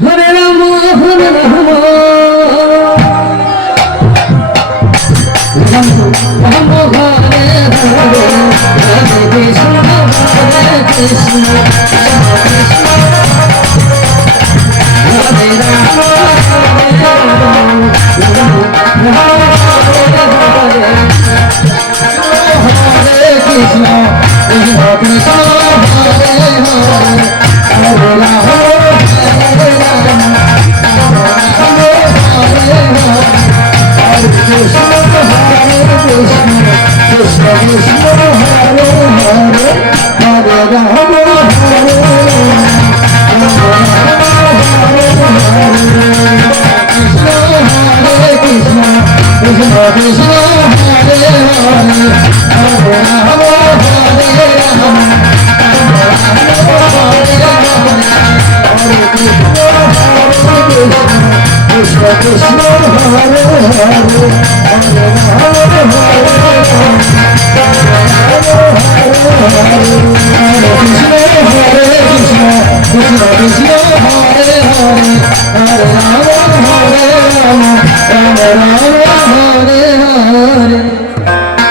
Hare Ram Hare Ram Ram Ram Hare Hare Hare Krishna Hare Krishna Hare Ram Hare Ram Ram Ram Hare Hare Hare Krishna Krishna Krishna Hare Hare Hare Ram Hare Ram Krishna Krishna Hare Hare Hare Rama Hare Krishna Krishna Krishna Hare Hare Hare Rama Hare Rama Krishna Krishna Hare Hare Hare Hare